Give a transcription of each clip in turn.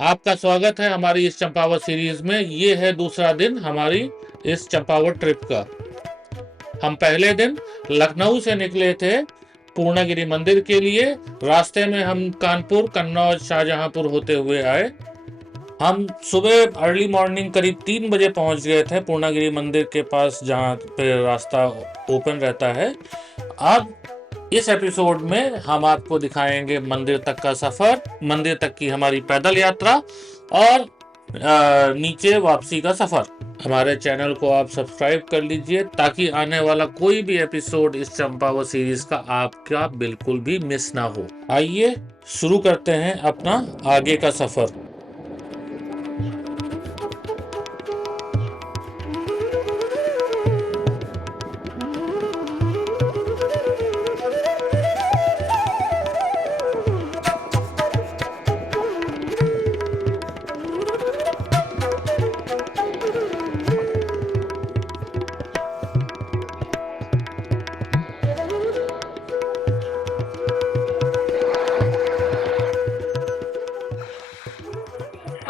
आपका स्वागत है हमारी इस चंपावत सीरीज में। ये है दूसरा दिन हमारी इस चंपावत ट्रिप का। हम पहले दिन लखनऊ से निकले थे पूर्णागिरि मंदिर के लिए। रास्ते में हम कानपुर, कन्नौज, शाहजहांपुर होते हुए आए। हम सुबह अर्ली मॉर्निंग करीब 3 बजे पहुंच गए थे पूर्णागिरि मंदिर के पास, जहाँ पे रास्ता ओपन रहता है। अब इस एपिसोड में हम आपको दिखाएंगे मंदिर तक का सफर, मंदिर तक की हमारी पैदल यात्रा और नीचे वापसी का सफर। हमारे चैनल को आप सब्सक्राइब कर लीजिए ताकि आने वाला कोई भी एपिसोड इस चंपावत सीरीज का आपका बिल्कुल भी मिस ना हो। आइए शुरू करते हैं अपना आगे का सफर।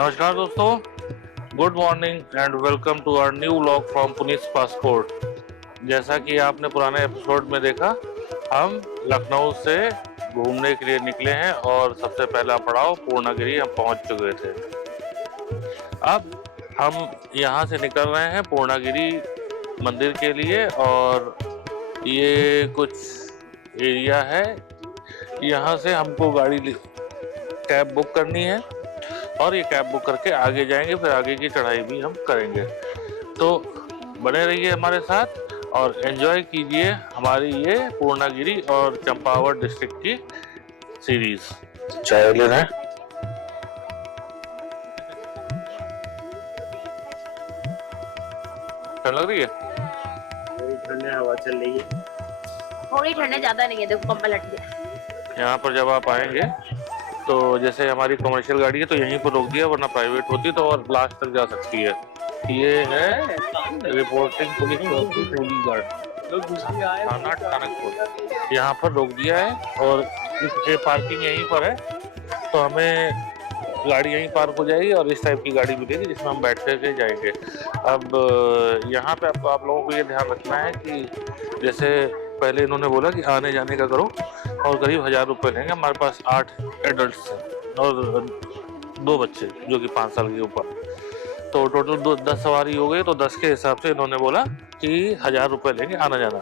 नमस्कार दोस्तों, good morning and welcome to our new vlog from पुनीस पासपोर्ट। जैसा कि आपने पुराने एपिसोड में देखा, हम लखनऊ से घूमने के लिए निकले हैं और सबसे पहला पड़ाव पूर्णागिरि हम पहुंच चुके थे। अब हम यहां से निकल रहे हैं पूर्णागिरि मंदिर के लिए और ये कुछ एरिया है। यहां से हमको कैब बुक करनी है और ये कैब बुक करके आगे जाएंगे, फिर आगे की चढ़ाई भी हम करेंगे। तो बने रहिए हमारे साथ और एंजॉय कीजिए हमारी ये पूर्णागिरि और चंपावत डिस्ट्रिक्ट की सीरीज। चाय ले रहे हैं। ठंड लग रही है? थोड़ी ठंड हवा चल रही है। थोड़ी ठंड है, ज्यादा नहीं है। देखो कंबल हट गया। यहाँ पर जब आप आएंगे तो जैसे हमारी कमर्शियल गाड़ी है तो यहीं पर रोक दिया, वरना प्राइवेट होती तो और लास्ट तक जा सकती है। ये है रिपोर्टिंग पुलिस चौकी टोली गार्ड थाना टनकपुर। यहाँ पर रोक दिया है और ये पार्किंग यहीं पर है, तो हमें गाड़ी यहीं पार्क हो जाएगी और इस टाइप की गाड़ी मिलेगी जिसमें हम बैठ करके जाएंगे। अब यहाँ पे आप लोगों को ये ध्यान रखना है कि जैसे पहले इन्होंने बोला कि आने जाने का करो और करीब 1000 रुपये लेंगे। हमारे पास 8 एडल्ट हैं और 2 बच्चे जो कि 5 साल के ऊपर, तो टोटल 10 सवारी हो गई। तो 10 के हिसाब से इन्होंने बोला कि 1000 रुपये लेंगे आना जाना।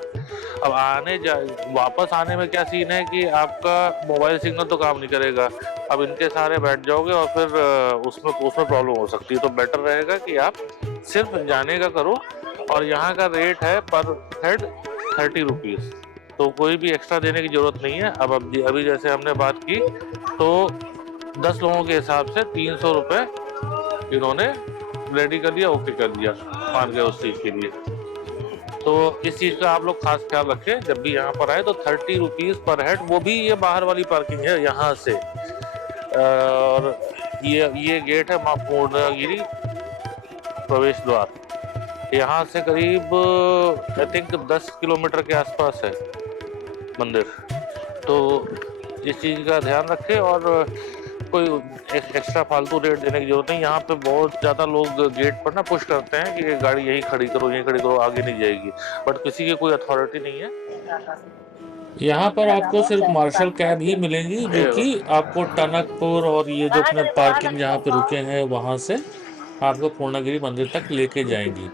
अब वापस आने में क्या सीन है कि आपका मोबाइल सिग्नल तो काम नहीं करेगा। अब इनके सहारे बैठ जाओगे और फिर उसमें प्रॉब्लम हो सकती है। तो बेटर रहेगा कि आप सिर्फ जाने का करो और यहाँ का रेट है पर हेड 30 रुपीज़, तो कोई भी एक्स्ट्रा देने की ज़रूरत नहीं है। अब अभी जैसे हमने बात की तो 10 लोगों के हिसाब से 300 रुपये इन्होंने रेडी कर दिया, ओके कर दिया, मान गए उस चीज़ के लिए। तो इस चीज़ का आप लोग खास ख्याल रखें जब भी यहाँ पर आए। तो 30 रुपीज़ पर हेड, वो भी ये बाहर वाली पार्किंग है यहाँ से। और ये गेट है माँ पूर्णागिरि प्रवेश द्वार। यहाँ से करीब आई थिंक 10 किलोमीटर के आसपास है मंदिर। तो इस चीज़ का ध्यान रखें और कोई एक्स्ट्रा फालतू रेट देने की जरूरत नहीं। यहाँ पे बहुत ज़्यादा लोग गेट पर ना पुश करते हैं कि गाड़ी यहीं खड़ी करो, आगे नहीं जाएगी, बट किसी की कोई अथॉरिटी नहीं है। यहाँ पर आपको सिर्फ मार्शल कैब ही मिलेंगी जो कि आपको टनकपुर और ये जो अपने पार्किंग जहाँ पे रुके हैं वहाँ से आपको पूर्णागिरि मंदिर तक लेके जाएंगी।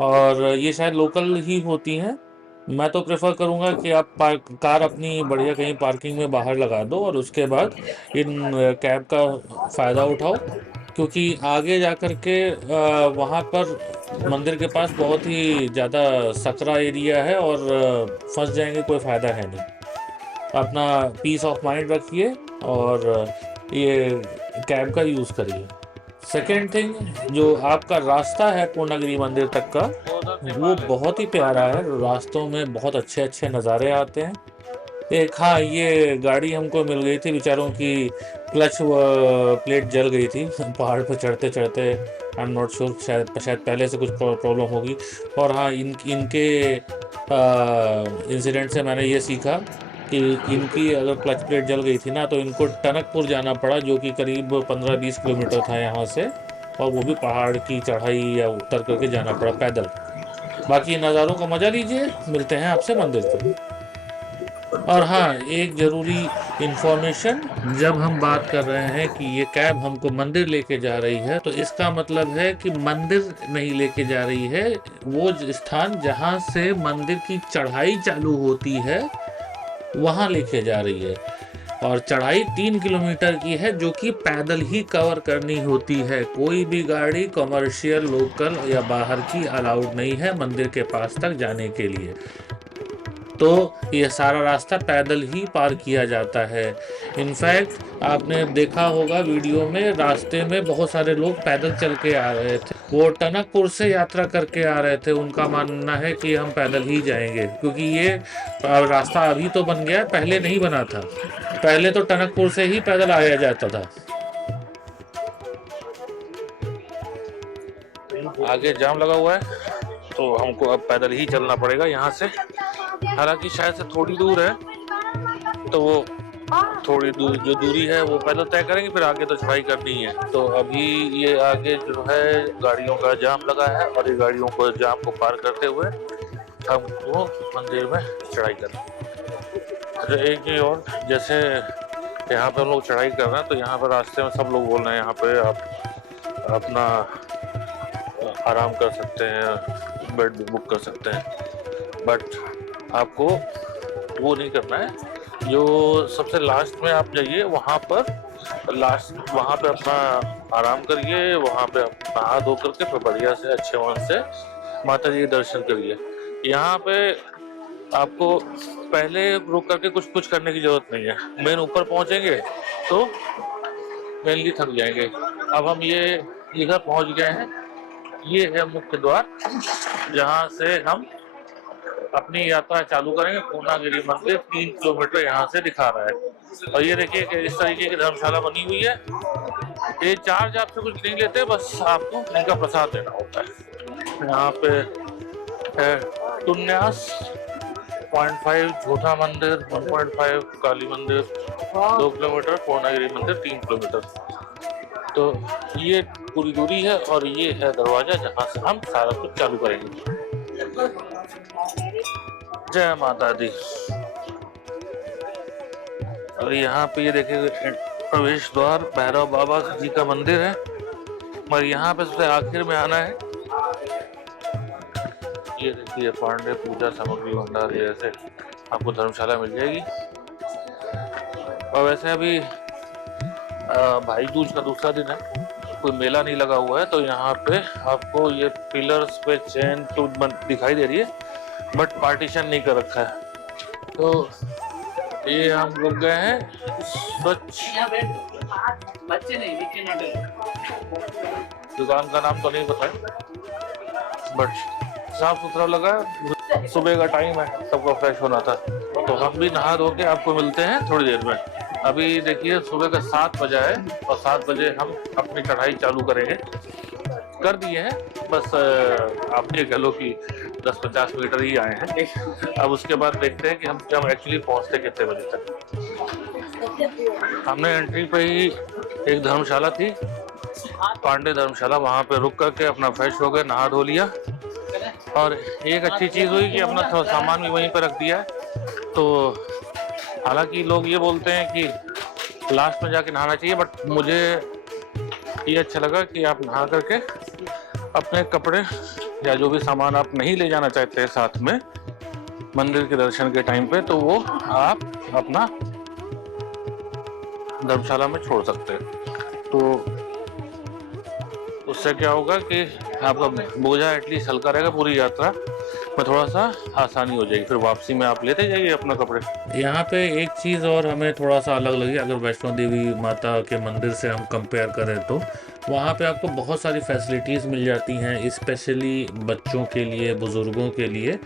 और ये शायद लोकल ही होती हैं। मैं तो प्रेफर करूँगा कि आप कार अपनी बढ़िया कहीं पार्किंग में बाहर लगा दो और उसके बाद इन कैब का फ़ायदा उठाओ, क्योंकि आगे जा कर के वहाँ पर मंदिर के पास बहुत ही ज़्यादा सकरा एरिया है और फंस जाएंगे, कोई फ़ायदा है नहीं। अपना पीस ऑफ माइंड रखिए और ये कैब का यूज़ करिए। सेकेंड थिंग, जो आपका रास्ता है पूर्णागिरि मंदिर तक का, वो बहुत ही प्यारा है। रास्तों में बहुत अच्छे अच्छे नज़ारे आते हैं। एक हाँ, ये गाड़ी हमको मिल गई थी बेचारों की, क्लच प्लेट जल गई थी पहाड़ पर चढ़ते चढ़ते। आई एम नॉट श्योर, शायद पहले से कुछ प्रॉब्लम होगी। और हाँ, इनके इंसिडेंट से मैंने ये सीखा कि इनकी अगर क्लच प्लेट जल गई थी ना तो इनको टनकपुर जाना पड़ा, जो कि करीब 15-20 किलोमीटर था यहाँ से, और वो भी पहाड़ की चढ़ाई या उतर करके जाना पड़ा पैदल। बाकी नज़ारों का मज़ा लीजिए, मिलते हैं आपसे मंदिर पे। और हाँ, एक ज़रूरी इन्फॉर्मेशन, जब हम बात कर रहे हैं कि ये कैब हमको मंदिर लेके जा रही है, तो इसका मतलब है कि मंदिर नहीं लेके जा रही है, वो स्थान जहाँ से मंदिर की चढ़ाई चालू होती है वहाँ लेके जा रही है। और चढ़ाई 3 किलोमीटर की है, जो कि पैदल ही कवर करनी होती है। कोई भी गाड़ी कमर्शियल, लोकल या बाहर की अलाउड नहीं है मंदिर के पास तक जाने के लिए। तो ये सारा रास्ता पैदल ही पार किया जाता है। इनफैक्ट आपने देखा होगा वीडियो में, रास्ते में बहुत सारे लोग पैदल चल के आ रहे थे। वो टनकपुर से यात्रा करके आ रहे थे। उनका मानना है कि हम पैदल ही जाएंगे, क्योंकि ये रास्ता अभी तो बन गया, पहले नहीं बना था। पहले तो टनकपुर से ही पैदल आया जाता था। आगे जाम लगा हुआ है तो हमको अब पैदल ही चलना पड़ेगा यहाँ से। हालांकि शायद से थोड़ी दूर है, तो वो थोड़ी दूर जो दूरी है वो पैदल तय करेंगे, फिर आगे तो चढ़ाई करनी है। तो अभी ये आगे जो है गाड़ियों का जाम लगा है, और ये गाड़ियों को जाम को पार करते हुए हमको मंदिर में चढ़ाई करनी है। अच्छा, एक चीज और, जैसे यहाँ पे हम लोग चढ़ाई कर रहे हैं तो यहाँ पर रास्ते में सब लोग बोल रहे हैं यहाँ पे आप अपना आराम कर सकते हैं, बेड भी बुक कर सकते हैं, बट आपको वो नहीं करना है। जो सबसे लास्ट में आप जाइए वहाँ पर अपना आराम करिए, वहाँ पे नहा धो करके फिर बढ़िया से अच्छे मन से माता जी के दर्शन करिए। यहाँ पे आपको पहले रुक करके कुछ करने की जरूरत नहीं है। मेन ऊपर पहुँचेंगे तो मेनली थक जाएंगे। अब हम ये इधर पहुँच गए हैं, ये है मुख्य द्वार, जहाँ से हम अपनी यात्रा चालू करेंगे। पूर्णागिरि मंदिर 3 किलोमीटर यहाँ से दिखा रहा है। और ये देखिए कि इस तरीके की धर्मशाला बनी हुई है। ये चार्ज आपसे कुछ नहीं लेते, बस आपको इनका प्रसाद देना होता है। यहाँ पे है टुन्यास 0.5 झूठा मंदिर, 1.5 काली मंदिर, 2 किलोमीटर पूर्णागिरि मंदिर 3 किलोमीटर। तो ये पूरी दूरी है, और ये है दरवाजा जहाँ से हम सारा कुछ चालू करेंगे। जय माता दी। और यहाँ पे ये देखिए प्रवेश द्वार भैरव बाबा जी का मंदिर है, मगर यहाँ पे सबसे आखिर में आना है। ये देखिए पांडे पूजा सामग्री भंडार, ऐसे आपको धर्मशाला मिल जाएगी। और वैसे अभी भाई दूज का दूसरा दिन है, कोई मेला नहीं लगा हुआ है, तो यहाँ पे आपको ये पिलर्स पे चेन तो दिखाई दे रही है, बट पार्टीशन नहीं कर रखा है। तो ये हम लोग गए हैं स्वच्छ, दुकान का नाम तो नहीं पता है, बट साफ सुथरा लगा। सुबह का टाइम है, सबका फ्रेश होना था। तो हम भी नहा धो के आपको मिलते हैं थोड़ी देर में। अभी देखिए सुबह का 7 बजा है, और 7 बजे हम अपनी चढ़ाई चालू करेंगे। कर दिए हैं, बस आप ये कह लो कि 10-50 मीटर ही आए हैं। अब उसके बाद देखते हैं कि हम एक्चुअली पहुंचते कितने बजे तक। हमने एंट्री पे ही एक धर्मशाला थी, पांडे धर्मशाला, वहाँ पे रुक करके अपना फ्रेश हो गए, नहा धो लिया। और एक अच्छी चीज़ हुई कि अपना सामान भी वहीं पर रख दिया है। तो हालांकि लोग ये बोलते हैं कि लास्ट में जाके नहाना चाहिए, बट मुझे ये अच्छा लगा कि आप नहा करके अपने कपड़े या जो भी सामान आप नहीं ले जाना चाहते हैं साथ में मंदिर के दर्शन के टाइम पे, तो वो आप अपना धर्मशाला में छोड़ सकते हैं। तो उससे क्या होगा कि आपका बोझा एटलीस्ट हल्का रहेगा, पूरी यात्रा में थोड़ा सा आसानी हो जाएगी। फिर वापसी में आप लेते जाइए अपना कपड़े। यहाँ पे एक चीज़ और हमें थोड़ा सा अलग लगी, अगर वैष्णो देवी माता के मंदिर से हम कंपेयर करें तो वहाँ पे आपको बहुत सारी फैसिलिटीज़ मिल जाती हैं, स्पेशली बच्चों के लिए, बुज़ुर्गों के लिए।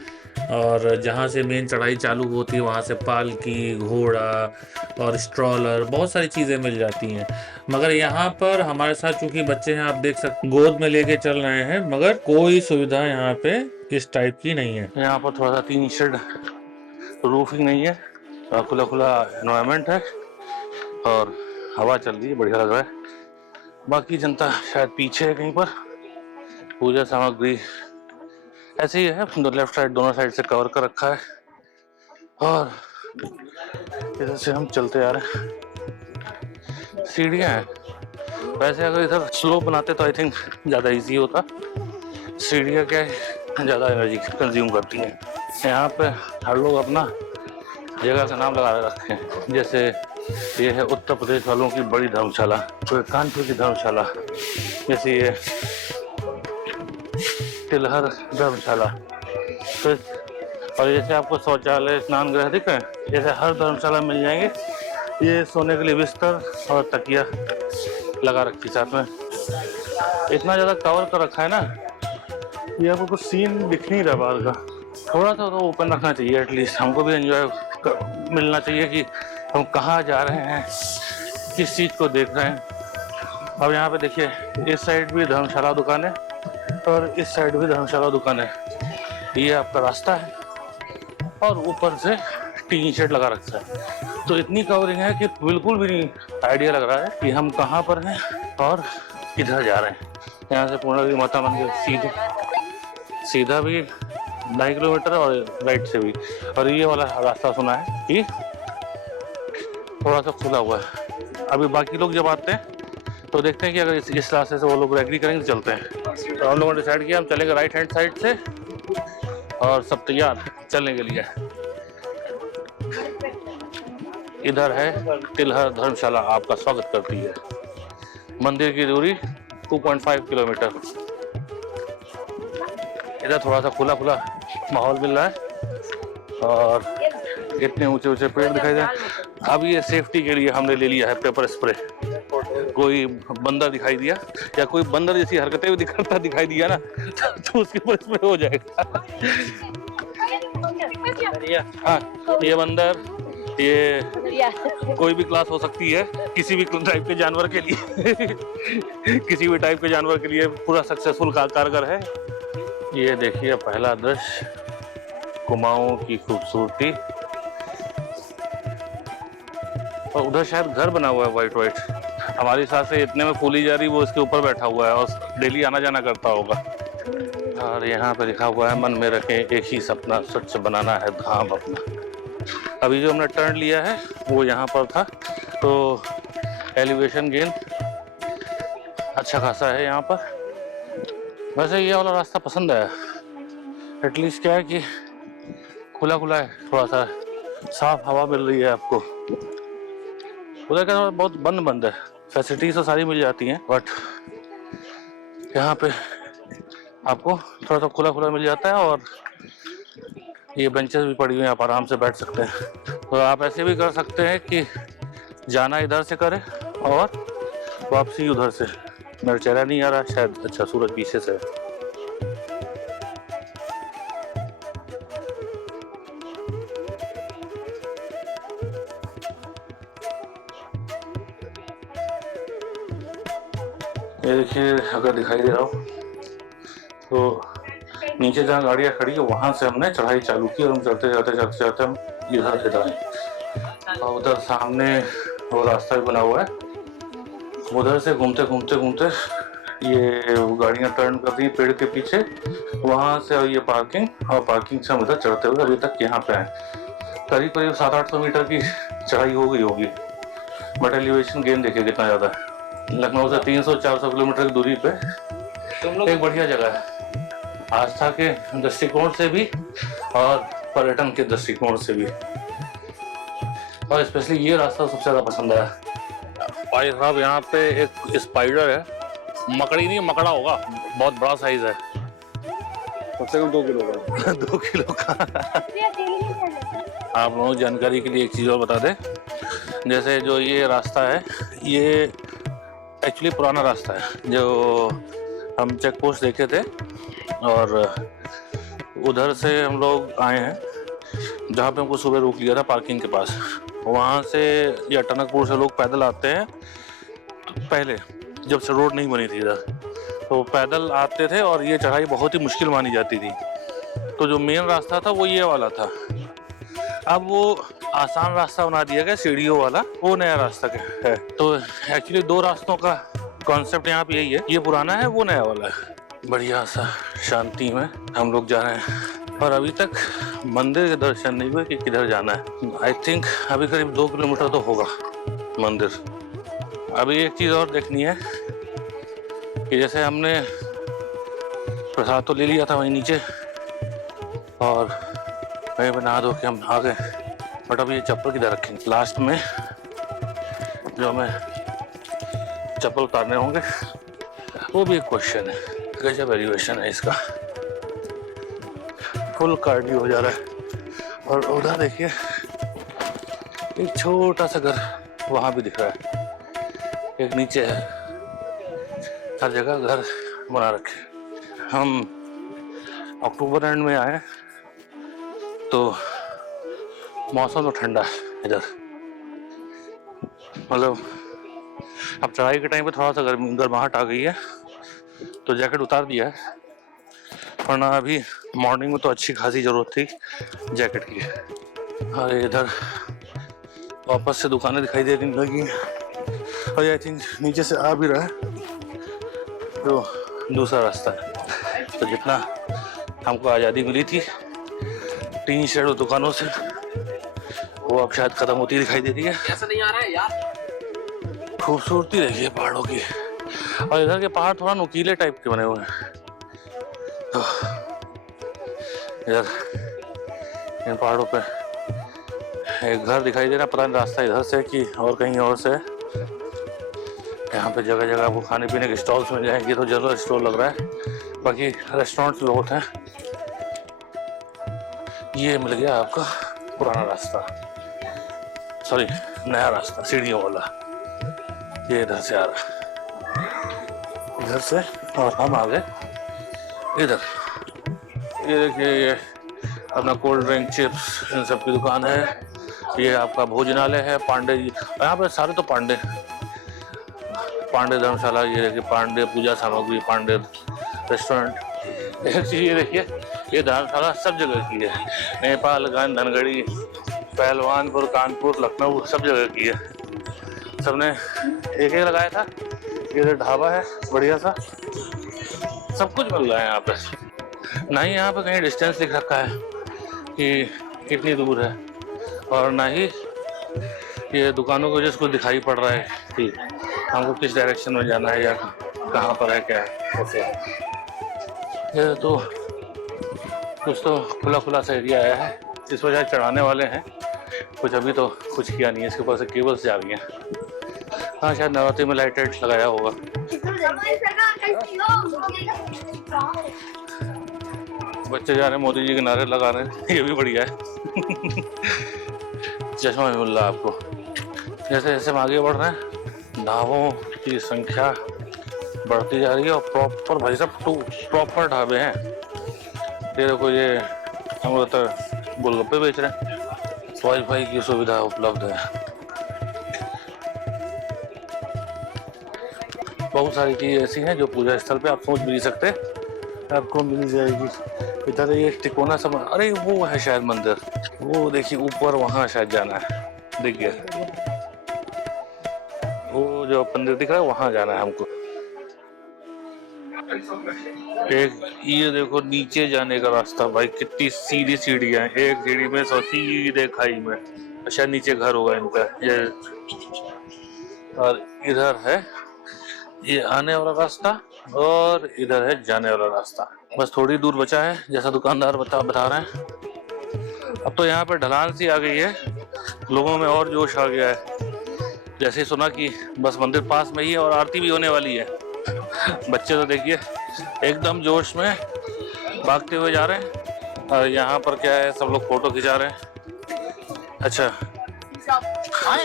और जहाँ से मेन चढ़ाई चालू होती है वहाँ से पालकी, घोड़ा और स्ट्रॉलर, बहुत सारी चीज़ें मिल जाती हैं। मगर यहाँ पर हमारे साथ चूँकि बच्चे हैं, आप देख सकते गोद में लेके चल रहे हैं, मगर कोई सुविधा यहाँ पे इस टाइप की नहीं है। यहाँ पर थोड़ा सा टीन शेड रूफिंग नहीं है, खुला खुला एनवायरनमेंट है और हवा चल रही है, बढ़िया लग रहा है। बाकी जनता शायद पीछे है कहीं पर। पूजा सामग्री ऐसे ही है, लेफ्ट साइड दोनों साइड से कवर कर रखा है और इधर से हम चलते आ रहे हैं। सीढ़ियाँ हैं, वैसे अगर इधर स्लोप बनाते तो आई थिंक ज़्यादा इजी होता। सीढ़ियाँ क्या है, ज़्यादा एनर्जी कंज्यूम करती हैं। यहाँ पे हर लोग अपना जगह का नाम लगा रखे हैं, जैसे ये है उत्तर प्रदेश वालों की बड़ी धर्मशाला, तो कानपुर की धर्मशाला, जैसे ये तिलहर धर्मशाला। तो और जैसे आपको शौचालय स्नान गृह दिख रहे हैं, जैसे हर धर्मशाला में मिल जाएंगे। ये सोने के लिए बिस्तर और तकिया लगा रखी साथ में। इतना ज़्यादा कवर कर रखा है ना, ये आपको कुछ सीन दिख नहीं रहा बाहर का। थोड़ा सा तो ओपन रखना चाहिए, एटलीस्ट हमको भी एंजॉय मिलना चाहिए कि हम कहाँ जा रहे हैं, किस चीज़ को देख रहे हैं। अब यहाँ पे देखिए, इस साइड भी धर्मशाला दुकान है और इस साइड भी धर्मशाला दुकान है। ये आपका रास्ता है और ऊपर से टीन शेड लगा रखा है। तो इतनी कवरिंग है कि बिल्कुल भी नहीं आइडिया लग रहा है कि हम कहाँ पर हैं और किधर जा रहे हैं। यहाँ से पूर्णागिरि माता मंदिर सीधा भी 2.5 किलोमीटर और राइट से भी। और ये वाला रास्ता सुना है कि थोड़ा सा खुला हुआ है। अभी बाकी लोग जब आते हैं तो देखते हैं कि अगर इस रास्ते से वो लोग एग्री करेंगे तो चलते हैं। तो हम लोगों ने डिसाइड किया हम चलेंगे राइट हैंड साइड से और सब तैयार चलने के लिए। इधर है तिलहर धर्मशाला, आपका स्वागत करती है। मंदिर की दूरी 2.5 किलोमीटर। इधर थोड़ा सा खुला खुला माहौल मिल रहा है और इतने ऊंचे ऊंचे पेड़ दिखाई दे रहे हैं। अब ये सेफ्टी के लिए हमने ले लिया है पेपर स्प्रे। कोई बंदर दिखाई दिया या कोई बंदर जैसी हरकतें भी दिखाता दिखाई दिया ना तो उसके ऊपर स्प्रे हो जाएगा। हाँ, ये बंदर, ये कोई भी क्लास हो सकती है, किसी भी टाइप के जानवर के लिए किसी भी टाइप के जानवर के लिए पूरा सक्सेसफुल कारगर है। ये देखिए पहला दृश्य, कुमाऊं की खूबसूरती। और उधर शायद घर बना हुआ है वाइट वाइट। हमारी सास इतने में फूली जा रही, वो इसके ऊपर बैठा हुआ है और डेली आना जाना करता होगा। और यहाँ पे लिखा हुआ है, मन में रखें एक ही सपना, स्वच्छ बनाना है धाम अपना। अभी जो हमने टर्न लिया है वो यहाँ पर था, तो एलिवेशन गेन अच्छा खासा है यहाँ पर। वैसे ये वाला रास्ता पसंद आया, एटलीस्ट क्या है कि खुला खुला है, थोड़ा सा साफ हवा मिल रही है आपको। उधर का बहुत बंद बंद है, फैसिलिटीज तो सारी मिल जाती हैं बट यहाँ पे आपको थोड़ा सा खुला खुला मिल जाता है। और ये बेंचेस भी पड़ी हुई हैं, आप आराम से बैठ सकते हैं। तो आप ऐसे भी कर सकते हैं कि जाना इधर से करें और वापसी उधर से। मेरा चेहरा नहीं आ रहा शायद, अच्छा सूरज पीछे से है। ये देखिए अगर दिखाई दे रहा हो तो नीचे जहाँ गाड़ियाँ खड़ी है वहां से हमने चढ़ाई चालू की और हम चढ़ते जाते हम इधर आए। और उधर सामने वो रास्ता भी बना हुआ है, उधर से घूमते घूमते घूमते ये गाड़ियाँ टर्न कर रही हैं पेड़ के पीछे, वहां से ये पार्किंग, और पार्किंग से हम उधर चढ़ते हुए अभी तक यहाँ पे आए। करीब करीब 700-800 मीटर की चढ़ाई हो गई होगी। बट एलिवेशन गेन देखिए कितना ज़्यादा है। लखनऊ से 300-400 किलोमीटर की दूरी पे एक बढ़िया जगह है, आस्था के दृष्टिकोण से भी और पर्यटन के दृष्टिकोण से भी। और स्पेशली ये रास्ता सबसे ज़्यादा पसंद आया। भाई साहब यहाँ पे एक स्पाइडर है, मकड़ी नहीं मकड़ा होगा, बहुत बड़ा साइज है, कम से कम 2 किलो का 2 किलो का। आप लोगों को जानकारी के लिए एक चीज़ और बता दें, जैसे जो ये रास्ता है ये एक्चुअली पुराना रास्ता है, जो हम चेक पोस्ट देखे थे और उधर से हम लोग आए हैं जहाँ पे हमको सुबह रोक लिया था पार्किंग के पास। वहाँ से या टनकपुर से लोग पैदल आते हैं, तो पहले जब से रोड नहीं बनी थी इधर तो पैदल आते थे और ये चढ़ाई बहुत ही मुश्किल मानी जाती थी। तो जो मेन रास्ता था वो ये वाला था। अब वो आसान रास्ता बना दिया गया सीढ़ियों वाला, वो नया रास्ता है। तो एक्चुअली दो रास्तों का कॉन्सेप्ट यहाँ पे यही है, ये पुराना है, वो नया वाला है। बढ़िया सा शांति में हम लोग जा रहे हैं और अभी तक मंदिर के दर्शन नहीं हुए कि किधर जाना है। आई थिंक अभी करीब 2 किलोमीटर तो होगा मंदिर। अभी एक चीज़ और देखनी है कि जैसे हमने प्रसाद तो ले लिया था वहीं नीचे और वहीं पर नहा धो के हम आ गए, बट अब ये चप्पल किधर रखेंगे? लास्ट में जो हमें चप्पल उतारने होंगे वो भी एक क्वेश्चन है। गजब एलिवेशन है इसका, फुल कार्डियो हो जा रहा है। और उधर देखिए एक छोटा सा घर वहां भी दिख रहा है, एक नीचे है। हर जगह घर बना रखे। हम अक्टूबर एंड में आए तो मौसम तो ठंडा है इधर, मतलब अब चढ़ाई के टाइम पे थोड़ा सा गर्माहट आ गई है तो जैकेट उतार दिया है, वरना अभी मॉर्निंग में तो अच्छी खासी जरूरत थी जैकेट की। और इधर वापस से दुकानें दिखाई दे रही लगी और आई थिंक नीचे से आ भी रहा है जो दूसरा रास्ता है। तो जितना हमको आज़ादी मिली थी टीन शेड और दुकानों से, वो अब शायद खत्म होती दिखाई दे रही है। ऐसा नहीं आ रहा है यार। खूबसूरती देखिए पहाड़ों की, और इधर के पहाड़ थोड़ा नुकीले टाइप के बने हुए हैं। तो इधर इन पहाड़ों पे एक घर दिखाई दे रहा है, पता नहीं रास्ता इधर से कि और कहीं और से। यहाँ पे जगह जगह आपको खाने पीने के स्टॉल्स मिल जाएंगे, तो जनरल स्टोर लग रहा है, बाकी रेस्टोरेंट्स बहुत हैं। ये मिल गया आपका पुराना रास्ता, सॉरी नया रास्ता सीढ़ियों वाला। ये इधर से आ रहा है, इधर से, और हम आ गए इधर। ये देखिए ये अपना कोल्ड ड्रिंक चिप्स इन सब की दुकान है। ये आपका भोजनालय है पांडे जी, यहाँ पे सारे तो पांडे धर्मशाला, ये देखिए पांडे पूजा सामग्री, पांडे रेस्टोरेंट। एक चीज़ ये देखिए, ये धर्मशाला सब जगह की है, नेपालगंज, धनगढ़ी, पहलवानपुर, कानपुर, लखनऊ, सब जगह की है। सबने एक एक लगाया था। ये ढाबा है बढ़िया सा, सब कुछ मिल रहा है यहाँ पे। ना ही यहाँ पे कहीं डिस्टेंस लिख रखा है कि कितनी दूर है, और ना ही ये दुकानों को जिसको दिखाई पड़ रहा है कि हमको किस डायरेक्शन में जाना है या कहाँ पर है, क्या है, कैसे है। ये तो कुछ तो खुला खुला सा एरिया आया है, इस वजह चढ़ाने वाले हैं कुछ, अभी तो कुछ किया नहीं है। इसके ऊपर से केबल्स जा रही हैं। हाँ शायद नवरात्रि में लाइट लगाया होगा। बच्चे जा रहे हैं, मोदी जी के नारे लगा रहे हैं, ये भी बढ़िया है। चश्मा भी मिल रहा है आपको। जैसे जैसे हम आगे बढ़ रहे हैं ढाबों की संख्या बढ़ती जा रही है, और प्रॉपर भाई साहब प्रॉपर ढाबे हैं। ये देखो, ये हम लोग तो गोलगप्पे बेच रहे हैं, वाईफाई की सुविधा उपलब्ध है, बहुत सारी चीज़ें ऐसी हैं जो पूजा स्थल पे आप सोच भी नहीं सकते, आपको मिल जाएगी। इधर ये तिकोना सा, अरे वो है शायद मंदिर, वो देखिए ऊपर, वहाँ शायद जाना है। देखिए वो जो मंदिर दिख रहा है वहाँ जाना है हमको। एक ये देखो नीचे जाने का रास्ता, भाई कितनी सीधी सीढ़ियाँ हैं, एक सीढ़ी में सौ सीधे खाई में, शायद नीचे घर होगा इनका ये। और इधर है ये आने वाला रास्ता, और इधर है जाने वाला रास्ता। बस थोड़ी दूर बचा है, जैसा दुकानदार बता रहे हैं। अब तो यहाँ पर ढलान सी आ गई है, लोगों में और जोश आ गया है। जैसे ही सुना कि बस मंदिर पास में ही है और आरती भी होने वाली है, बच्चे तो देखिए एकदम जोश में भागते हुए जा रहे हैं। और यहाँ पर क्या है, सब लोग फोटो खिंचा रहे हैं। अच्छा, पहाड़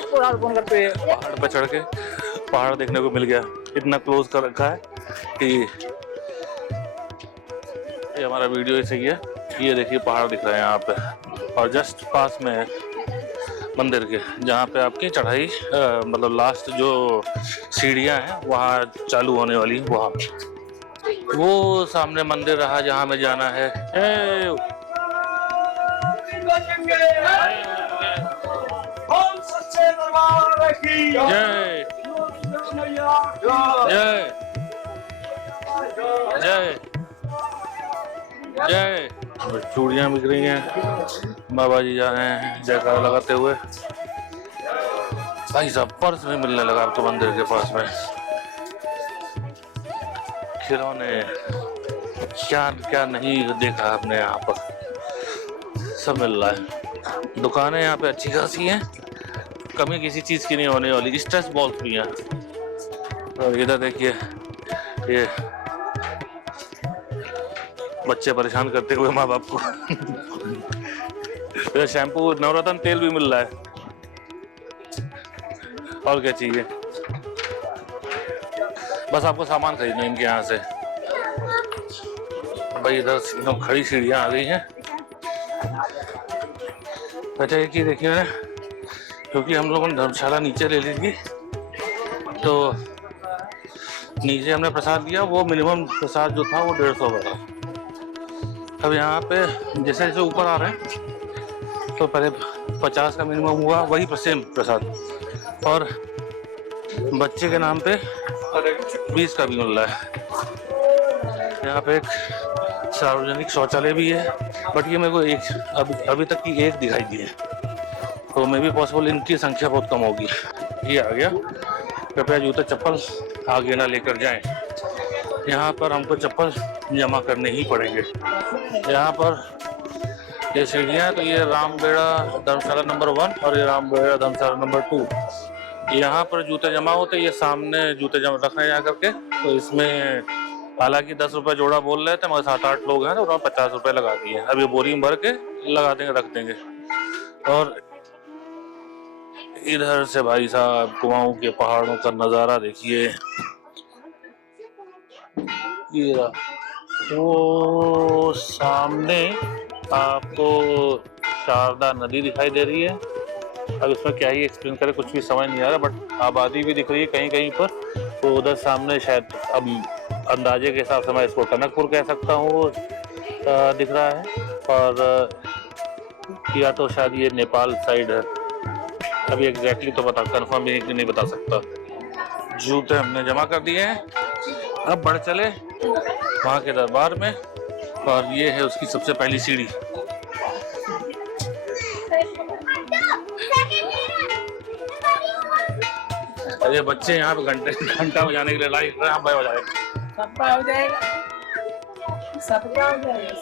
पर चढ़ के पहाड़ देखने को मिल गया, इतना क्लोज कर रखा है कि ये हमारा वीडियो ही सही है। ये देखिए पहाड़ दिख रहा है यहाँ पे, और जस्ट पास में है मंदिर के, जहाँ पे आपकी चढ़ाई मतलब लास्ट जो सीढ़ियाँ हैं वहाँ चालू होने वाली, वहाँ वो सामने मंदिर रहा जहाँ हमें जाना है। जय जय जय जय। चूड़ियाँ बिक रही हैं, बाबा जी जा रहे हैं जयकारा लगाते हुए। भाई साहब पर्स नहीं मिलने लगा अब तो मंदिर के पास में। खिलौने क्या क्या नहीं देखा आपने, यहाँ पर सब मिल रहा है। दुकानें यहाँ पे अच्छी खासी हैं, कमी किसी चीज की नहीं होने वाली। स्ट्रेस बॉल्स भी हैं। और इधर देखिए ये बच्चे परेशान करते हुए माँ बाप को। तो शैम्पू नवरत्न तेल भी मिल रहा है, और क्या चाहिए। बस आपको सामान खरीदना इनके यहाँ से। भाई इधर एकदम खड़ी सीढ़ियाँ आ गई हैं। अच्छा एक चीज देखिए ना, क्योंकि हम लोगों ने धर्मशाला नीचे ले ली थी, तो नीचे हमने प्रसाद लिया, वो मिनिमम प्रसाद जो था वो 150 का था। अब यहाँ पे जैसे जैसे ऊपर आ रहे हैं तो पहले 50 का मिनिमम हुआ, वही सेम प्रसाद, और बच्चे के नाम पे 20 का भी मिल रहा है। यहाँ पे एक सार्वजनिक शौचालय भी है, बट ये मेरे को एक अभी तक की एक दिखाई दी है, तो मे भी पॉसिबल इनकी संख्या बहुत कम होगी। ये आ गया। कृपया जूते चप्पल आगे ना लेकर जाएं। यहाँ पर हमको चप्पल जमा करने ही पड़ेंगे। यहाँ पर ये सीढ़ियाँ, तो ये रामबेड़ा धर्मशाला नंबर 1 और ये रामबेड़ा धर्मशाला नंबर 2। यहाँ पर जूते जमा होते, ये सामने जूते जमा रखने जा करके। तो इसमें हालांकि 10 रुपये जोड़ा बोल रहे थे, मगर 7-8 लोग हैं तो उन्होंने 50 रुपये लगा दिए। अब ये बोरी में भर के लगा देंगे, रख देंगे। और इधर से भाई साहब कुमाऊं के पहाड़ों का नज़ारा देखिए। ये वो सामने आपको शारदा नदी दिखाई दे रही है। अब इसमें क्या ही एक्सप्लेन करें, कुछ भी समझ नहीं आ रहा, बट आबादी भी दिख रही है कहीं कहीं पर। तो उधर सामने शायद, अब अंदाजे के हिसाब से मैं इसको टनकपुर कह सकता हूँ, दिख रहा है। और या तो शायद ये नेपाल साइड है, अभी एग्जैक्टली तो पता कंफर्म भी नहीं बता सकता। जूते हमने जमा कर दिए हैं, अब बढ़ चले वहाँ के दरबार में। और ये है उसकी सबसे पहली सीढ़ी। ये बच्चे यहाँ पे घंटा बजाने के लिए लाइट बजाएगा, सबका हो जाएगा, सबका हो जाएगा।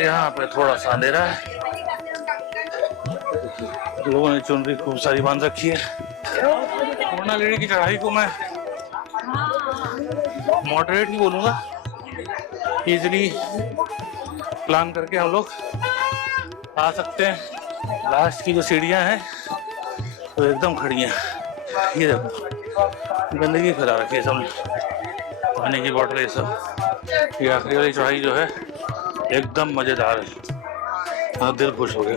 यहाँ पे थोड़ा सा अंधेरा है, लोगों ने चुनरी खूब सारी बांध रखी है। पूर्णागिरी की चढ़ाई को मैं मॉडरेट ही बोलूँगा, इजीली प्लान करके हम लोग आ सकते हैं। लास्ट की जो सीढ़ियाँ हैं वो एकदम खड़ी हैं। ये देखो गंदगी फैला रखी है सब, पानी की बोतल ये सब। ये आखिरी वाली चढ़ाई जो है एकदम मज़ेदार है, हाँ दिल खुश हो गया।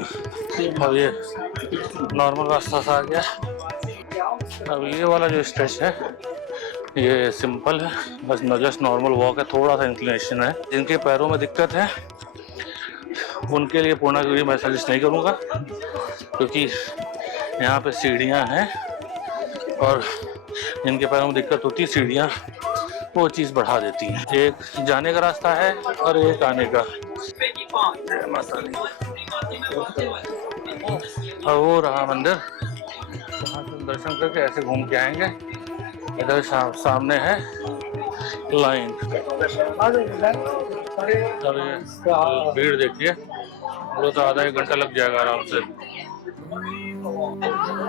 अब ये नॉर्मल रास्ता सा आ गया। अब ये वाला जो स्ट्रेच है ये सिंपल है, बस जस्ट नॉर्मल वॉक है, थोड़ा सा इंक्लिनेशन है। जिनके पैरों में दिक्कत है उनके लिए पूर्णागिरी मैं सजेस्ट नहीं करूँगा, क्योंकि यहाँ पे सीढ़ियाँ हैं और जिनके पैरों में दिक्कत होती है सीढ़ियाँ वो चीज़ बढ़ा देती हैं। एक जाने का रास्ता है और एक आने का। जय माता दी। और वो रहा मंदिर, वहाँ से दर्शन करके ऐसे घूम के आएंगे। इधर सामने है लाइन। अब ये भीड़ देखिए, वो तो आधा 1 घंटा लग जाएगा आराम से।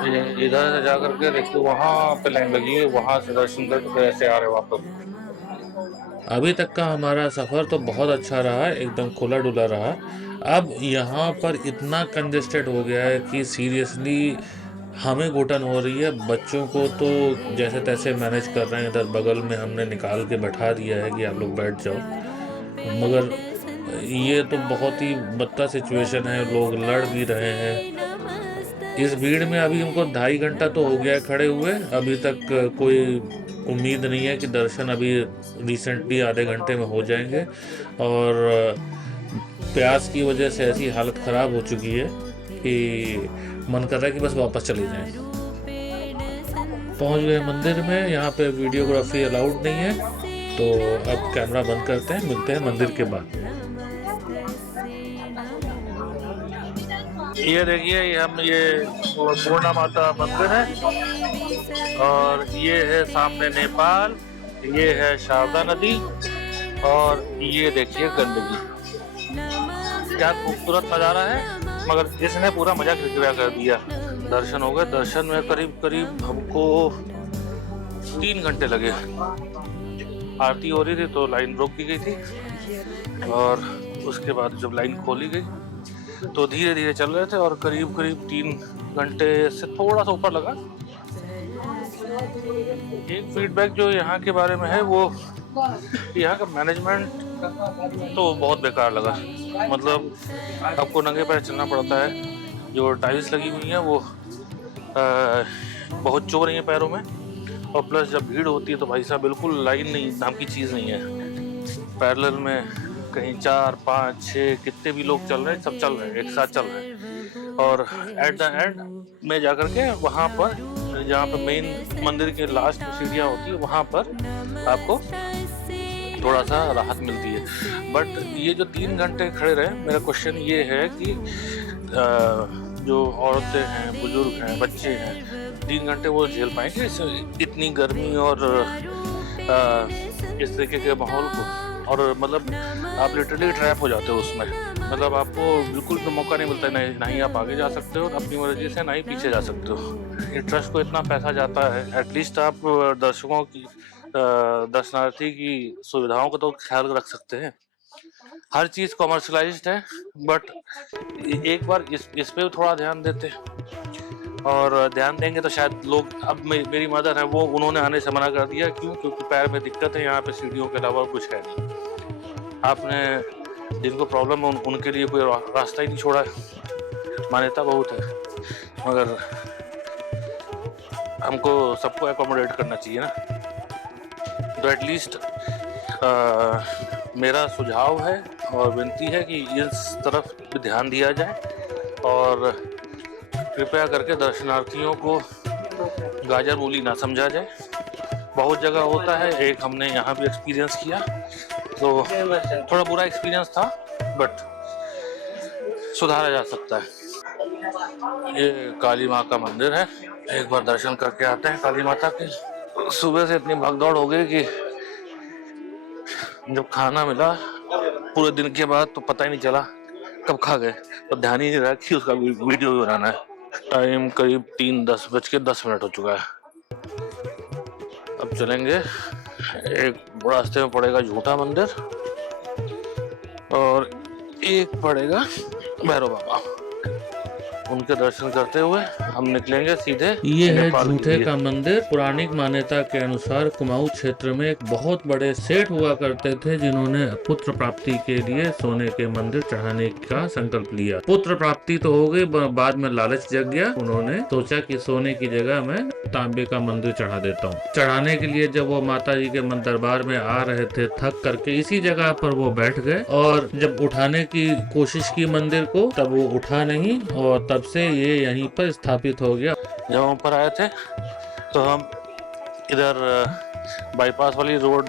ये इधर से जा करके देखिए वहाँ पे लाइन लगी है, वहाँ से दर्शन करके ऐसे आ रहे वापस। अभी तक का हमारा सफ़र तो बहुत अच्छा रहा, एकदम खुला डुला रहा। अब यहाँ पर इतना कंजेस्टेड हो गया है कि सीरियसली हमें घुटन हो रही है। बच्चों को तो जैसे तैसे मैनेज कर रहे हैं, इधर बगल में हमने निकाल के बैठा दिया है कि आप लोग बैठ जाओ, मगर ये तो बहुत ही बदतर सिचुएशन है। लोग लड़ भी रहे हैं इस भीड़ में। अभी हमको 2.5 घंटा तो हो गया है खड़े हुए, अभी तक कोई उम्मीद नहीं है कि दर्शन अभी रिसेंटली आधे घंटे में हो जाएंगे। और प्यास की वजह से ऐसी हालत ख़राब हो चुकी है कि मन कर रहा है कि बस वापस चले जाएं। पहुंच गए मंदिर में। यहाँ पे वीडियोग्राफी अलाउड नहीं है, तो अब कैमरा बंद करते हैं, मिलते हैं मंदिर के बाद। ये देखिए, ये पूर्णा माता मंदिर है और ये है सामने नेपाल, ये है शारदा नदी और ये देखिए गंदगी। क्या खूबसूरत नज़ारा है, मगर इसने पूरा मजा किरकिरा कर दिया। दर्शन हो गए। दर्शन में करीब करीब हमको 3 घंटे लगे। आरती हो रही थी तो लाइन रोक दी गई थी और उसके बाद जब लाइन खोली गई तो धीरे धीरे चल रहे थे और करीब करीब 3 घंटे से थोड़ा सा ऊपर लगा। एक फीडबैक जो यहाँ के बारे में है वो यहाँ का मैनेजमेंट तो बहुत बेकार लगा। मतलब आपको नंगे पैर चलना पड़ता है। जो टाइल्स लगी हुई हैं वो बहुत चो रही हैं पैरों में, और प्लस जब भीड़ होती है तो भाई साहब बिल्कुल लाइन नहीं नाम की चीज़ नहीं है। पैरेलल में कहीं 4, 5, 6 कितने भी लोग चल रहे हैं, सब चल रहे हैं, एक साथ चल रहे हैं। और एट द एंड में जाकर के वहाँ पर जहाँ पर मेन मंदिर के लास्ट में सीढ़ियाँ होती है वहाँ पर आपको थोड़ा सा राहत मिलती है। बट ये जो 3 घंटे खड़े रहे, मेरा क्वेश्चन ये है कि जो औरतें हैं, बुजुर्ग हैं, बच्चे हैं, 3 घंटे वो झेल पाएंगे इतनी गर्मी और इस तरीके के माहौल को? और मतलब आप लिटरली ट्रैप हो जाते हो उसमें। मतलब आपको बिल्कुल भी मौका नहीं मिलता है, ना ही आप आगे जा सकते हो अपनी मर्जी से, ना ही पीछे जा सकते हो। ये ट्रस्ट को इतना पैसा जाता है, एटलीस्ट आप दर्शकों की दर्शनार्थी की सुविधाओं का तो ख्याल रख सकते हैं। हर चीज़ कॉमर्शलाइज्ड है, बट एक बार इस पे थोड़ा ध्यान देते और ध्यान देंगे तो शायद लोग। अब मेरी मदर है, वो उन्होंने आने से मना कर दिया। क्यों? क्योंकि पैर में दिक्कत है, यहाँ पे सीढ़ियों के अलावा कुछ है नहीं। आपने जिनको प्रॉब्लम है उनके लिए कोई रास्ता ही नहीं छोड़ा है। मान्यता बहुत है, मगर हमको सबको एकोमोडेट करना चाहिए ना। तो एटलीस्ट मेरा सुझाव है और विनती है कि इस तरफ भी ध्यान दिया जाए और कृपया करके दर्शनार्थियों को गाजर मूली ना समझा जाए। बहुत जगह होता है, एक हमने यहाँ भी एक्सपीरियंस किया तो थोड़ा बुरा एक्सपीरियंस था, बट सुधारा जा सकता है। ये काली माँ का मंदिर है, एक बार दर्शन करके आते हैं काली माता के। सुबह से इतनी भागदौड़ हो गई कि जब खाना मिला पूरे दिन के बाद तो पता ही नहीं चला कब खा गए, तो ध्यान ही नहीं रहा कि उसका वीडियो भी बनाना है। टाइम करीब 3:10 हो चुका है। अब चलेंगे, एक रास्ते में पड़ेगा झूठा मंदिर और एक पड़ेगा भैरव बाबा। उनके दर्शन करते हुए हम निकलेंगे सीधे। ये है झूठे का मंदिर। पौराणिक मान्यता के अनुसार कुमाऊं क्षेत्र में एक बहुत बड़े सेठ हुआ करते थे जिन्होंने पुत्र प्राप्ति के लिए सोने के मंदिर चढ़ाने का संकल्प लिया। पुत्र प्राप्ति तो हो गई, बाद में लालच जग गया। उन्होंने सोचा कि सोने की जगह मैं तांबे का मंदिर चढ़ा देता हूँ। चढ़ाने के लिए जब वो माता जी के दरबार में आ रहे थे, थक करके इसी जगह पर वो बैठ गए और जब उठाने की कोशिश की मंदिर को, तब वो उठा नहीं और तब से ये यहीं पर स्थापित हो गया। जब हम पर आए थे तो हम इधर बाईपास वाली रोड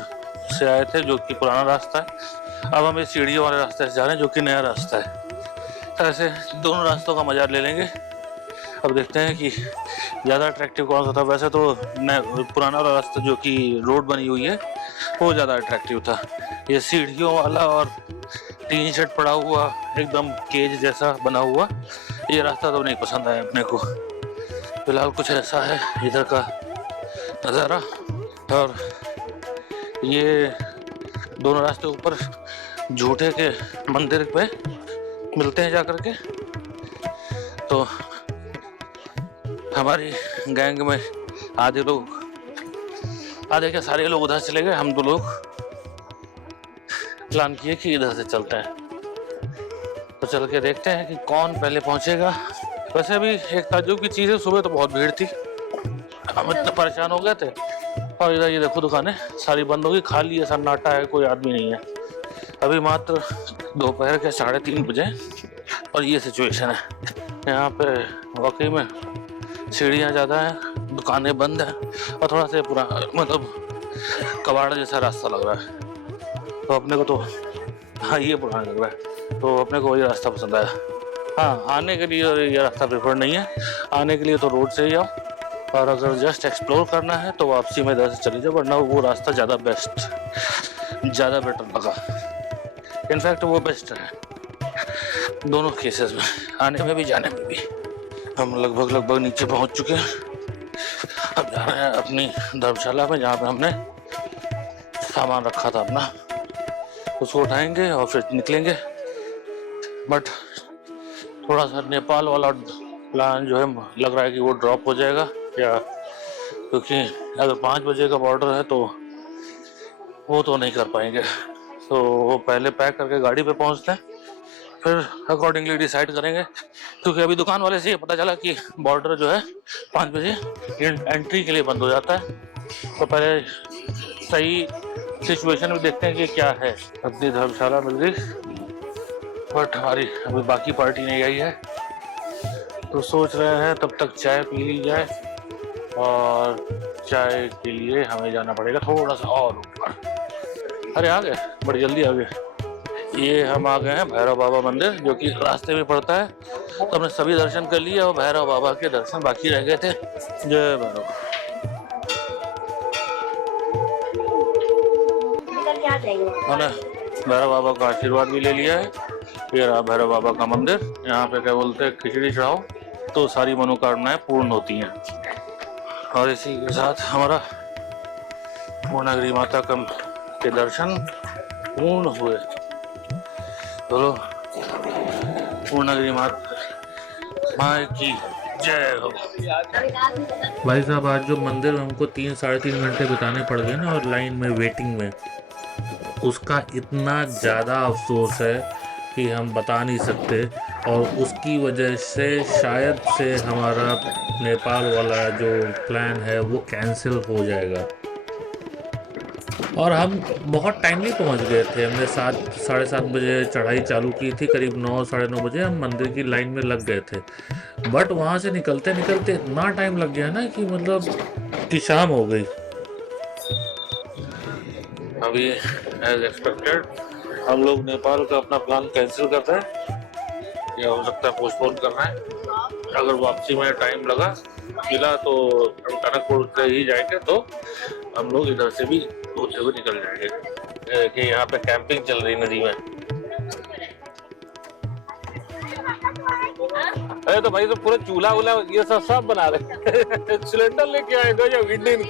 से आए थे, जो कि पुराना रास्ता है। अब हम इस सीढ़ियों वाले रास्ते से जा रहे हैं, जो कि नया रास्ता है। तो ऐसे दोनों रास्तों का मजा ले लेंगे। अब देखते हैं कि ज़्यादा अट्रैक्टिव कौन सा था। वैसे तो पुराना वाला रास्ता जो कि रोड बनी हुई है वो ज़्यादा अट्रैक्टिव था। ये सीढ़ियों वाला और टीन शेड पड़ा हुआ एकदम केज जैसा बना हुआ ये रास्ता तो नहीं पसंद आया अपने को। फिलहाल कुछ ऐसा है इधर का नज़ारा। और ये दोनों रास्ते ऊपर झूठे के मंदिर पे मिलते हैं जाकर के। तो हमारी गैंग में आधे क्या सारे लोग उधर चले गए। हम 2 लोग प्लान किए कि इधर से चलते हैं। तो चल के देखते हैं कि कौन पहले पहुंचेगा। वैसे भी एक ताज्जुब की चीज़ है, सुबह तो बहुत भीड़ थी, हम इतना परेशान हो गए थे। और इधर ये देखो दुकानें सारी बंद होगी, खाली है, सन्नाटा है, कोई आदमी नहीं है। अभी मात्र दोपहर के 3:30 बजे और ये सिचुएशन है यहाँ पे। वाकई में सीढ़ियाँ ज़्यादा हैं, दुकानें बंद हैं और थोड़ा सा पूरा मतलब कबाड़ जैसा रास्ता लग रहा है। तो अपने को तो हाँ ये पुराना लग रहा है, तो अपने को वही रास्ता पसंद आया। हाँ, आने के लिए ये रास्ता प्रेफर नहीं है, आने के लिए तो रोड से ही आओ, और अगर जस्ट एक्सप्लोर करना है तो वापसी में इधर से चले जाओ, वरना वो रास्ता ज़्यादा बेस्ट, ज़्यादा बेटर लगा। इनफैक्ट वो बेस्ट है दोनों केसेस में, आने में भी जाने में भी। हम लगभग नीचे पहुंच चुके हैं। अब जा रहे हैं अपनी धर्मशाला में, जहाँ पे हमने सामान रखा था अपना, उसको उठाएंगे और फिर निकलेंगे। बट थोड़ा सा नेपाल वाला प्लान जो है लग रहा है कि वो ड्रॉप हो जाएगा, या क्योंकि अगर 5 बजे का बॉर्डर है तो वो तो नहीं कर पाएंगे। तो वो पहले पैक करके गाड़ी पे पहुंचते हैं, फिर अकॉर्डिंगली डिसाइड करेंगे। क्योंकि अभी दुकान वाले से ये पता चला कि बॉर्डर जो है 5 बजे एंट्री के लिए बंद हो जाता है, तो पहले सही सिचुएशन में देखते हैं कि क्या है। अपनी धर्मशाला मिल गई, बट हमारी अभी बाकी पार्टी नहीं आई है, तो सोच रहे हैं तब तक चाय पी ली जाए, और चाय के लिए हमें जाना पड़ेगा थोड़ा सा और ऊपर। अरे आ गए, बड़ी जल्दी आ गए। ये हम आ गए हैं भैरव बाबा मंदिर, जो कि रास्ते में पड़ता है। तो हमने सभी दर्शन कर लिए और भैरव बाबा के दर्शन बाकी रह गए थे। जय भैरव। हमने भैरव बाबा का आशीर्वाद भी ले लिया है। ये रहा भैरव बाबा का मंदिर। यहाँ पे क्या बोलते हैं, खिचड़ी चढ़ाओ तो सारी मनोकामनाएं पूर्ण होती हैं। और इसी के साथ हमारा पूर्णागिरि माता के दर्शन पूर्ण हुए। चलो पूर्णागिरि माता की जय हो। भाई साहब, आज जो मंदिर में हमको 3-3.5 घंटे बिताने पड़ गए ना, और लाइन में वेटिंग में, उसका इतना ज़्यादा अफसोस है कि हम बता नहीं सकते। और उसकी वजह से शायद से हमारा नेपाल वाला जो प्लान है वो कैंसिल हो जाएगा। और हम बहुत टाइमली पहुंच गए थे। हमने 7-7:30 बजे चढ़ाई चालू की थी, करीब 9-9:30 बजे हम मंदिर की लाइन में लग गए थे। बट वहाँ से निकलते निकलते इतना टाइम लग गया ना कि मतलब कि शाम हो गई। अभी एज एक्सपेक्टेड हम लोग नेपाल का अपना प्लान कैंसिल करते हैं, या हो सकता है पोस्टपोन करना है। अगर वापसी में टाइम मिला तो हम टनकपुर से ही जाएंगे, तो हम लोग इधर से भी होते हुए निकल जाएंगे। कि यहाँ पे कैंपिंग चल रही नदी में। अरे तो भाई तो पूरा चूल्हा वूल्हा ये सब बना रहे सिलेंडर लेके आएगा या इंडियन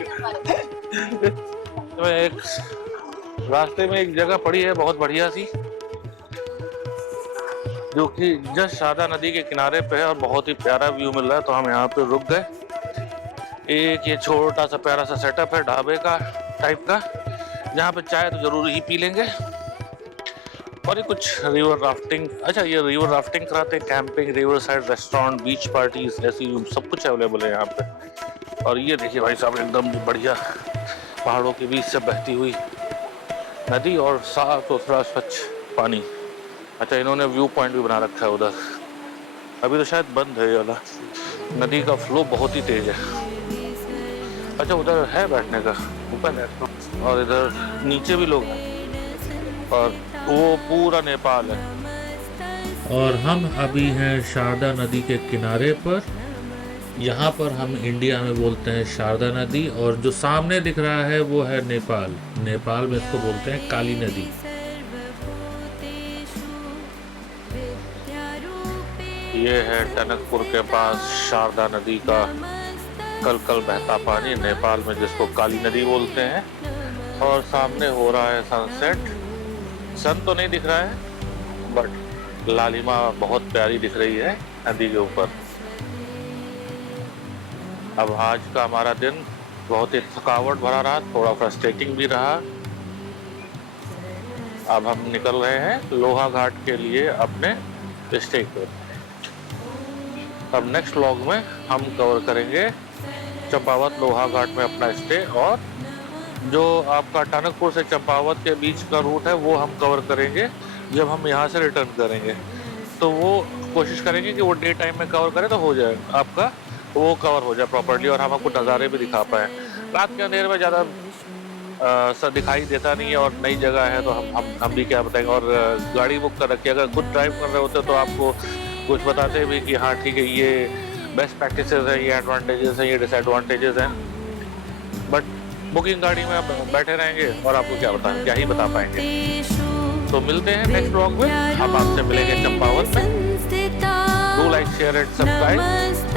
तो एक रास्ते में एक जगह पड़ी है बहुत बढ़िया सी, जो कि जस्ट शारदा नदी के किनारे पे है और बहुत ही प्यारा व्यू मिल रहा है। तो हम यहाँ पे रुक गए। एक ये छोटा सा प्यारा सा सेटअप है ढाबे का टाइप का, जहाँ पे चाय तो जरूर ही पी लेंगे। और ये कुछ रिवर राफ्टिंग, अच्छा ये रिवर राफ्टिंग कराते हैं, कैंपिंग, रिवर साइड रेस्टोरेंट, बीच पार्टीज, ऐसी सब कुछ अवेलेबल है यहाँ पे। और ये देखिए भाई साहब, एकदम बढ़िया पहाड़ों के बीच से बहती हुई नदी और साफ सुथरा स्वच्छ पानी। अच्छा इन्होंने व्यू पॉइंट भी बना रखा है उधर, अभी तो शायद बंद है ये वाला। नदी का फ्लो बहुत ही तेज है। अच्छा उधर है बैठने का, ऊपर है, और इधर नीचे भी लोग हैं, और वो पूरा नेपाल है। और हम अभी हैं शारदा नदी के किनारे पर। यहाँ पर हम इंडिया में बोलते हैं शारदा नदी, और जो सामने दिख रहा है वो है नेपाल। नेपाल में इसको बोलते हैं काली नदी। ये है टनकपुर के पास शारदा नदी का कल कल बहता पानी, नेपाल में जिसको काली नदी बोलते हैं। और सामने हो रहा है सनसेट। सन तो नहीं दिख रहा है, बट लालिमा बहुत प्यारी दिख रही है नदी के ऊपर। अब आज का हमारा दिन बहुत ही थकावट भरा रहा, थोड़ा फ्रस्ट्रेटिंग भी रहा। अब हम निकल रहे हैं लोहा घाट के लिए अपने स्टे पे। अब नेक्स्ट व्लॉग में हम कवर करेंगे चंपावत लोहा घाट में अपना स्टे, और जो आपका टनकपुर से चंपावत के बीच का रूट है वो हम कवर करेंगे जब हम यहाँ से रिटर्न करेंगे तो वो कोशिश करेंगे कि वो डे टाइम में कवर करे तो हो जाए आपका, वो कवर हो जाए प्रॉपर्ली और हम आपको नज़ारे भी दिखा पाए। रात के अंधेरे में ज़्यादा सब दिखाई देता नहीं है और नई जगह है तो हम भी क्या बताएंगे। और गाड़ी बुक कर रखी है, अगर खुद ड्राइव कर रहे होते तो आपको कुछ बताते भी कि हाँ ठीक है ये बेस्ट प्रैक्टिसेस हैं, ये एडवांटेजेस हैं, ये डिसएडवांटेजेस हैं। बट बुकिंग गाड़ी में आप बैठे रहेंगे और आपको क्या ही बता पाएंगे। तो मिलते हैं नेक्स्ट व्लॉग में, हम आपसे मिलेंगे चंपावत में। Do like share and subscribe.